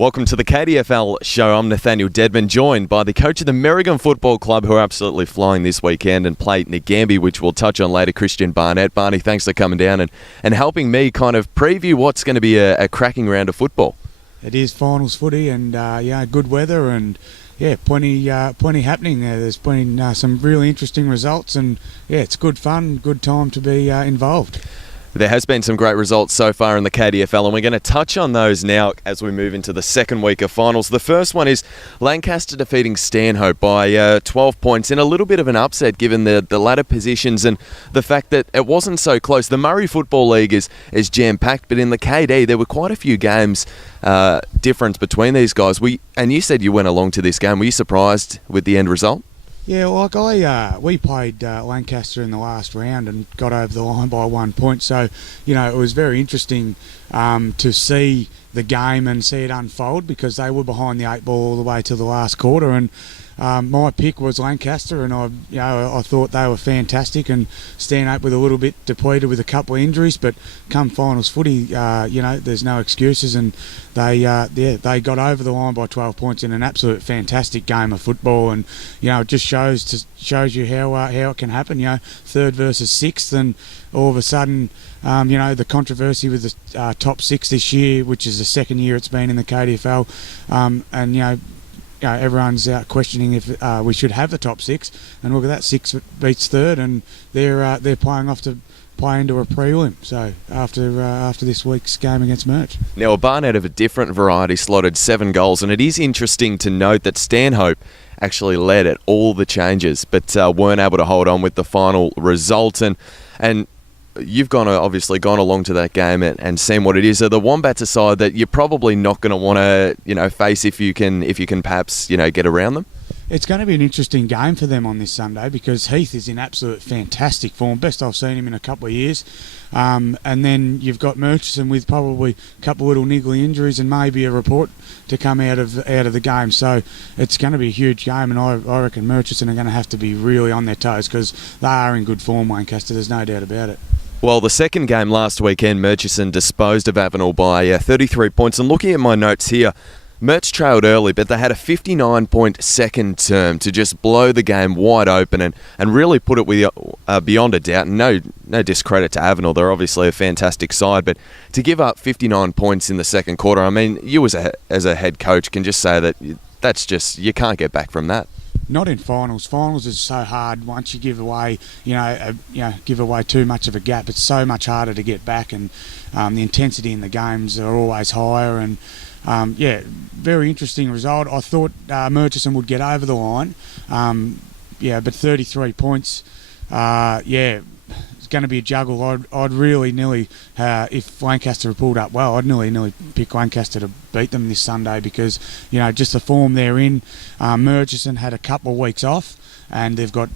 Welcome to the KDFL show. I'm Nathaniel Dedman, joined by the coach of the Merrigan Football Club, who are absolutely flying this weekend and play Ngambie, which we'll touch on later, Christian Barnett. Barney, thanks for coming down and helping me kind of preview what's going to be a cracking round of football. It is finals footy and good weather and plenty happening there. There's been some really interesting results and it's good fun, good time to be involved. There has been some great results so far in the KDFL, and we're going to touch on those now as we move into the second week of finals. The first one is Lancaster defeating Stanhope by 12 points in a little bit of an upset given the ladder positions and the fact that it wasn't so close. The Murray Football League is jam-packed, but in the KD there were quite a few games difference between these guys. And you said you went along to this game. Were you surprised with the end result? Yeah, we played Lancaster in the last round and got over the line by 1 point. So, it was very interesting to see the game and see it unfold because they were behind the 8 ball all the way to the last quarter. And my pick was Lancaster, and I thought they were fantastic. And Stanhope with a little bit depleted with a couple of injuries, but come finals footy, there's no excuses, and they got over the line by 12 points in an absolute fantastic game of football. And it just shows you how it can happen. Third versus sixth, and all of a sudden, the controversy with the top six this year, which is the second year it's been in the KDFL, everyone's questioning if we should have the top six, and look at that, six beats third, and they're playing off to play into a prelim. So after this week's game against Merch. Now, a Barnett of a different variety slotted 7 goals, and it is interesting to note that Stanhope actually led at all the changes, but weren't able to hold on with the final result. And you've obviously gone along to that game and seen what it is. So the Wombats are a side that you're probably not going to want to face if you can perhaps get around them. It's going to be an interesting game for them on this Sunday because Heath is in absolute fantastic form, best I've seen him in a couple of years. And then you've got Murchison with probably a couple of little niggly injuries and maybe a report to come out of the game. So it's going to be a huge game, and I reckon Murchison are going to have to be really on their toes because they are in good form, Lancaster. There's no doubt about it. Well, the second game last weekend, Murchison disposed of Avenel by 33 points. And looking at my notes here, Merch trailed early, but they had a 59-point second term to just blow the game wide open and really put it beyond a doubt. And no discredit to Avenel, they're obviously a fantastic side, but to give up 59 points in the second quarter, I mean, you as a head coach can just say that that's just, you can't get back from that. Not in finals. Finals is so hard. Once you give away, give away too much of a gap, it's so much harder to get back, and the intensity in the games are always higher. And very interesting result. I thought Murchison would get over the line, but 33 points. It's going to be a juggle. I'd really nearly, if Lancaster had pulled up well, I'd nearly pick Lancaster to beat them this Sunday because, just the form they're in. Murchison had a couple of weeks off and they've got,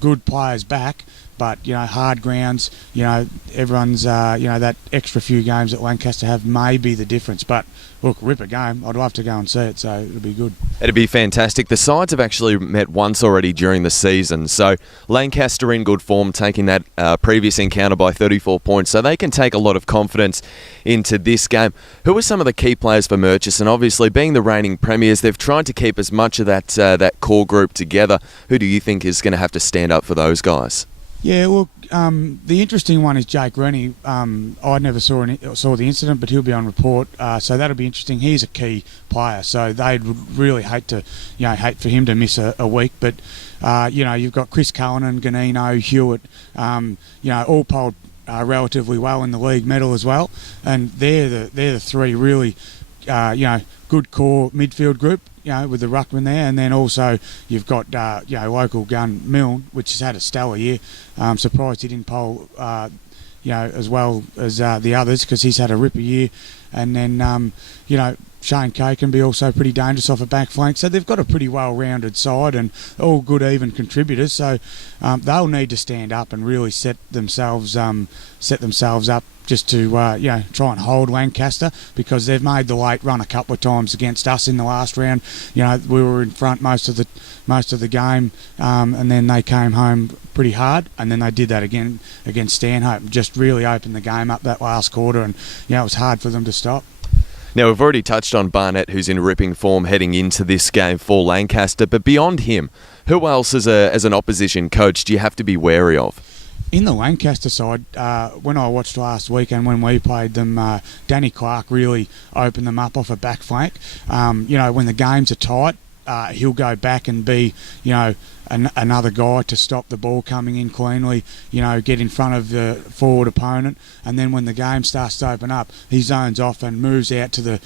good players back, but, hard grounds, everyone's, that extra few games that Lancaster have may be the difference. But, look, ripper game. I'd love to go and see it, so it'll be good. It'd be fantastic. The sides have actually met once already during the season, so Lancaster in good form, taking that previous encounter by 34 points, so they can take a lot of confidence into this game. Who are some of the key players for Murchison? Obviously, being the reigning premiers, they've tried to keep as much of that core group together. Who do you think is going to have to stand up for those guys? Yeah, look, the interesting one is Jake Rennie. I never saw the incident, but he'll be on report, so that'll be interesting. He's a key player, so they'd really hate for him to miss a week. But you've got Chris Cullinan, Ganino, Hewitt, all polled relatively well in the league medal as well, and they're the three really, good core midfield group. With the ruckman there, and then also you've got local gun Milne, which has had a stellar year. I'm surprised he didn't poll as well as the others because he's had a ripper year. And then Shane Kay can be also pretty dangerous off a back flank. So they've got a pretty well-rounded side and all good even contributors. So they'll need to stand up and really set themselves up just to try and hold Lancaster because they've made the late run a couple of times against us in the last round. We were in front most of the game, and then they came home pretty hard, and then they did that again against Stanhope. Just really opened the game up that last quarter, and it was hard for them to stop. Now, we've already touched on Barnett, who's in ripping form heading into this game for Lancaster, but beyond him, who else as an opposition coach do you have to be wary of? In the Lancaster side, when I watched last week and when we played them, Danny Clark really opened them up off a back flank. When the games are tight, he'll go back and be, another guy to stop the ball coming in cleanly, get in front of the forward opponent. And then when the game starts to open up, he zones off and moves out to the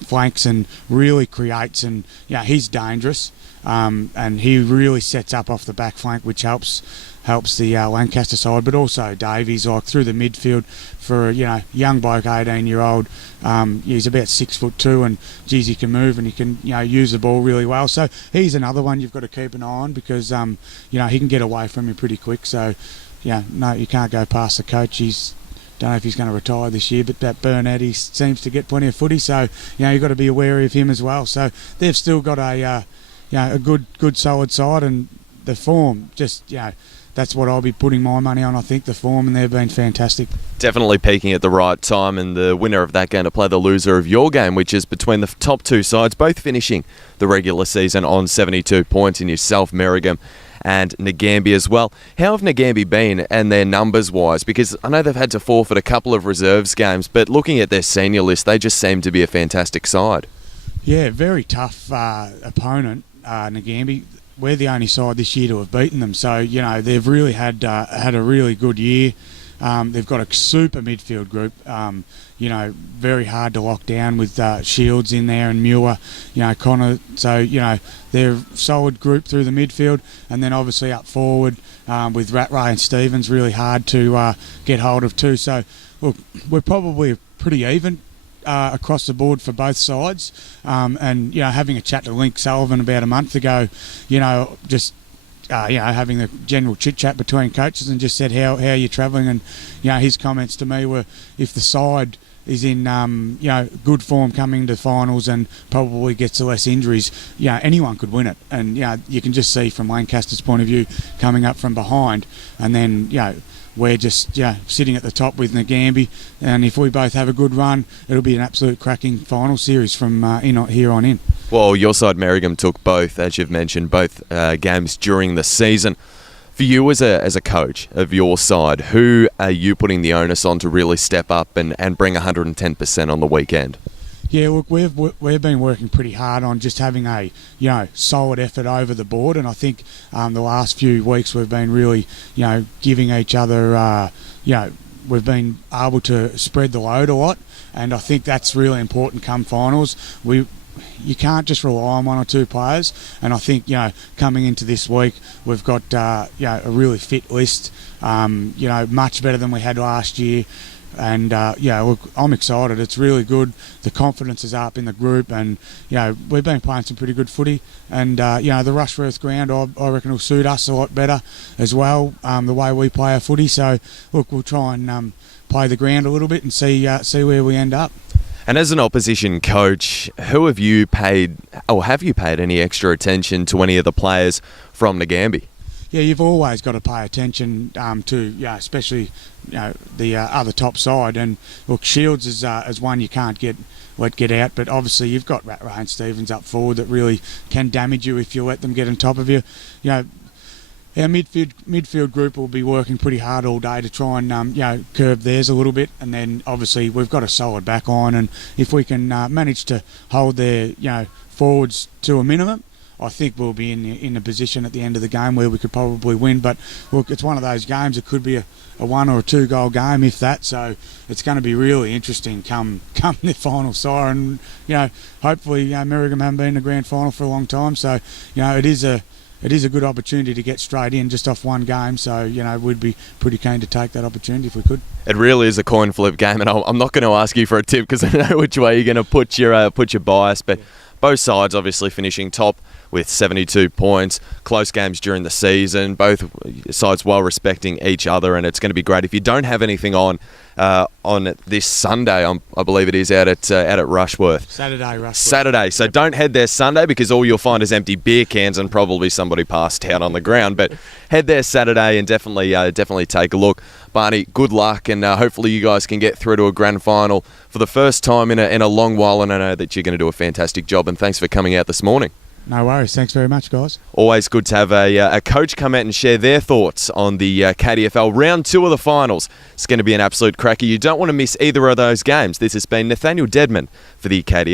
flanks and really creates. And he's dangerous. And he really sets up off the back flank, which helps the Lancaster side, but also Davies, like through the midfield for a young bloke, 18-year-old. He's about 6'2", and geez, he can move and he can use the ball really well. So he's another one you've got to keep an eye on because he can get away from you pretty quick. So no, you can't go past the coach. Don't know if he's going to retire this year, but that Burnett, he seems to get plenty of footy. So you've got to be wary of him as well. So they've still got a good solid side, and the form just that's what I'll be putting my money on. I think the form, and they've been fantastic. Definitely peaking at the right time, and the winner of that going to play the loser of your game, which is between the top two sides, both finishing the regular season on 72 points in yourself, Merrigum, and Nagambie as well. How have Nagambie been and their numbers-wise? Because I know they've had to forfeit a couple of reserves games, but looking at their senior list, they just seem to be a fantastic side. Yeah, very tough opponent, Nagambie. We're the only side this year to have beaten them, so they've really had a really good year. They've got a super midfield group. Very hard to lock down with Shields in there and Muir, Connor. So they're a solid group through the midfield, and then obviously up forward with Rattray and Stevens, really hard to get hold of too. So look, we're probably pretty even across the board for both sides, and having a chat to Link Sullivan about a month ago, having the general chit chat between coaches, and just said how you're travelling, and his comments to me were, if the side is in good form coming to finals and probably gets less injuries, anyone could win it. And you can just see from Lancaster's point of view coming up from behind, and then we're just sitting at the top with Nagambie, and if we both have a good run, it'll be an absolute cracking final series from here on in. Well, your side, Merrigum, took both, as you've mentioned, both games during the season. For you as a coach of your side, who are you putting the onus on to really step up and bring 110% on the weekend? Yeah, look, we've been working pretty hard on just having a solid effort over the board, and I think the last few weeks we've been really giving each other we've been able to spread the load a lot, and I think that's really important come finals. You can't just rely on one or two players, and I think coming into this week we've got a really fit list, much better than we had last year. And look, I'm excited. It's really good. The confidence is up in the group, and we've been playing some pretty good footy. And the Rushworth ground, I reckon, will suit us a lot better as well. The way we play our footy. So look, we'll try and play the ground a little bit and see where we end up. And as an opposition coach, who have you paid any extra attention to any of the players from Nagambie? Yeah, you've always got to pay attention to, especially the other top side. And look, Shields is one you can't let get out. But obviously you've got Rattray and Stevens up forward that really can damage you if you let them get on top of you. Our midfield group will be working pretty hard all day to try and curb theirs a little bit, and then obviously we've got a solid back line, and if we can manage to hold their forwards to a minimum, I think we'll be in a position at the end of the game where we could probably win. But look, it's one of those games. It could be a 1 or a 2 goal game, if that. So it's going to be really interesting come the final siren. Hopefully, Merrigum haven't been in the grand final for a long time. So it is a good opportunity to get straight in just off one game. So we'd be pretty keen to take that opportunity if we could. It really is a coin flip game, and I'm not going to ask you for a tip because I know which way you're going to put your bias, but. Both sides obviously finishing top with 72 points. Close games during the season, both sides well respecting each other, and it's going to be great. If you don't have anything on this Sunday, I believe it is out at Rushworth. Saturday. So don't head there Sunday, because all you'll find is empty beer cans and probably somebody passed out on the ground. But head there Saturday and definitely take a look. Barney, good luck, and hopefully you guys can get through to a grand final for the first time in a long while. And I know that you're going to do a fantastic job. And thanks for coming out this morning. No worries. Thanks very much, guys. Always good to have a coach come out and share their thoughts on the KDFL Round 2 of the finals. It's going to be an absolute cracker. You don't want to miss either of those games. This has been Nathaniel Deadman for the KDFL.